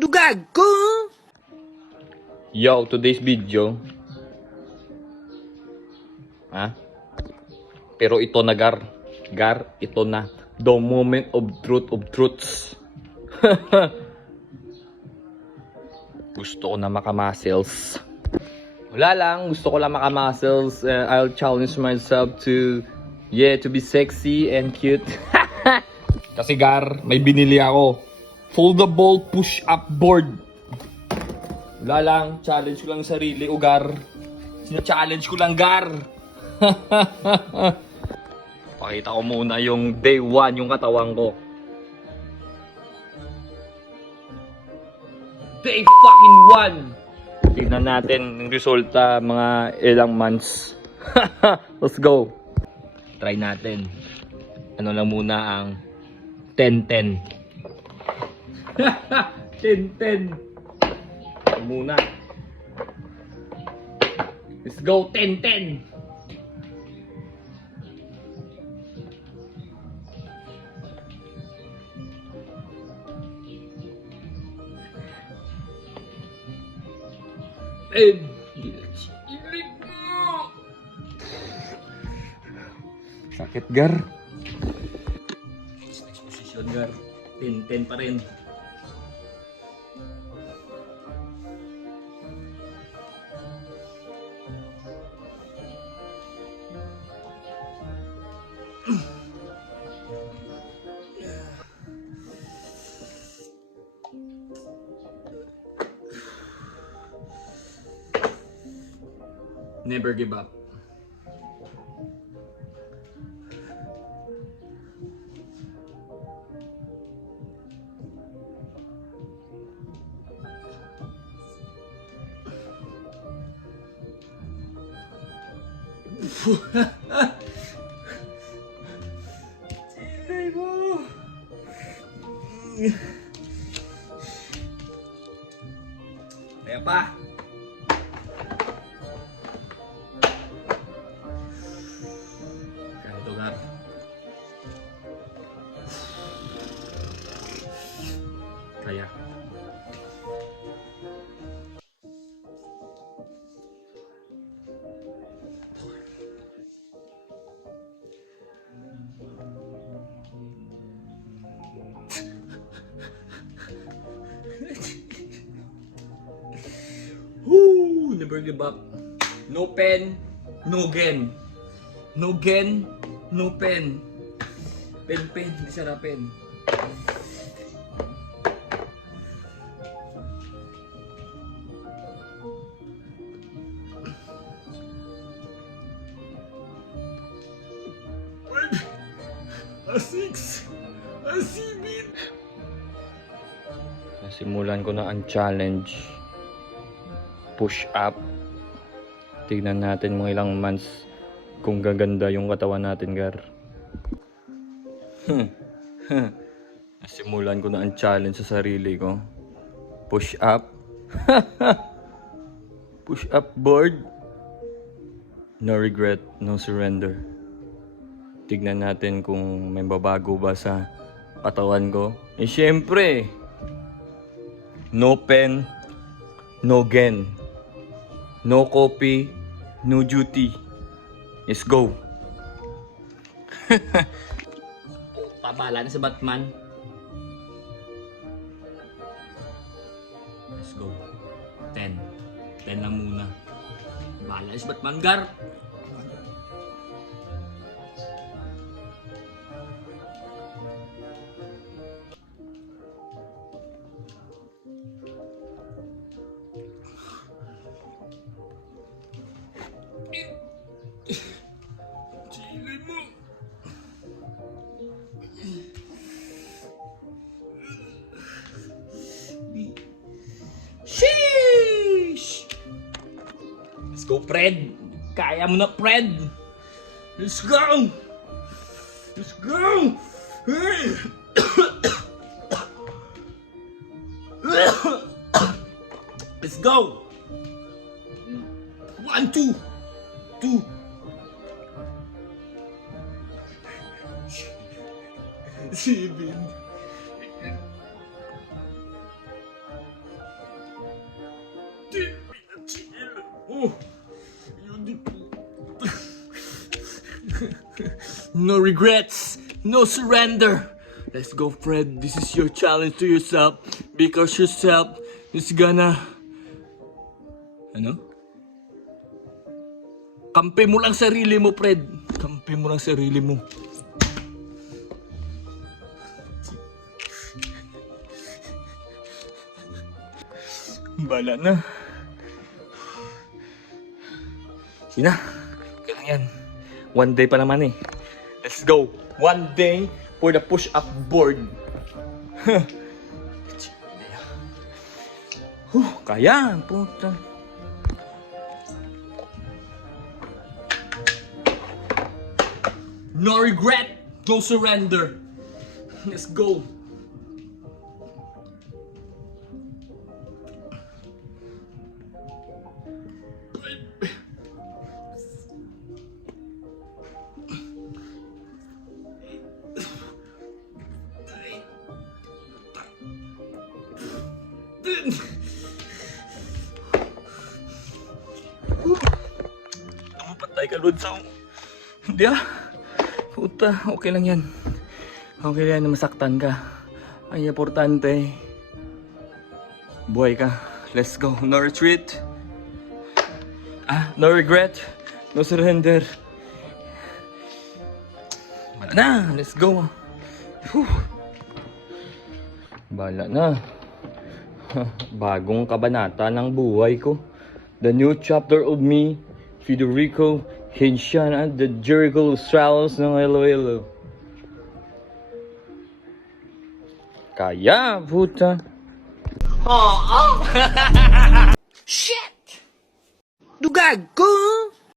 Dugag ko! Yo, today's video. Pero ito na, Gar. Gar, ito na. The moment of truth of truths. Gusto ko na makamuscles. Wala lang, gusto ko lang makamuscles. I'll challenge myself to be sexy and cute. Kasi Gar, may binili ako. Foldable push-up board. Wala lang, challenge ko lang yung sarili ko, Gar. Sina-challenge ko lang, Gar. Pakita ko muna yung day 1, yung katawan ko. Day fucking 1! Tignan natin yung resulta mga ilang months. Let's go. Try natin. Ano lang muna ang 10-10. 10-10. Muna. Let's go 10-10. Sakit, Gar. Next position, Gar. 10-10 pa rin. Never give up. Silay mo. Kaya pa. Ganito, Gar. Kaya. Woo! Never give up. No pen, no gain. No gain, no pen. Pen, hindi sarapin. A 6, a 7. Nasimulan ko na ang challenge. Push up. Tignan natin mga ilang months kung gaganda yung katawan natin, Gar. Nasimulan ko na ang challenge sa sarili ko. Push up. Push up board. No regret, no surrender. Tignan natin kung may babago ba sa katawan ko. Eh syempre, no pen, no gain. No copy, no duty. Let's go. Pabala na sa Batman. Let's go. 10. 10 lang muna. Pabala na sa Batman, Gar. Chile mo. Sheesh! Let's go, Fred. Kaya mo na, Fred. Let's go. Let's go. Let's go. 1, 2, 2. 7. Di pinachill. Oh, yun di po. No regrets, no surrender. Let's go, Fred. This is your challenge to yourself because yourself is gonna... Ano? Kampi mo lang sarili mo, Fred. Kampi mo lang sarili mo. Bala na. Sina, okay lang yan. One day pa naman eh. Let's go. One day for the push-up board. Kaya, puta. No regret, no surrender. Let's go. Patay ka, Ludsong. Hindi ah. Puta, okay lang yan. Okay lang na masaktan ka. Ay, importante. Buhay ka. Let's go. No retreat. No regret. No surrender. Bala na. Let's go. Whew. Bala na. Bagong kabanata ng buhay ko. The new chapter of me. Federico Hinshan at the Jericho Australis ng Iloilo. Kaya, puta. Shit! Dugag ko!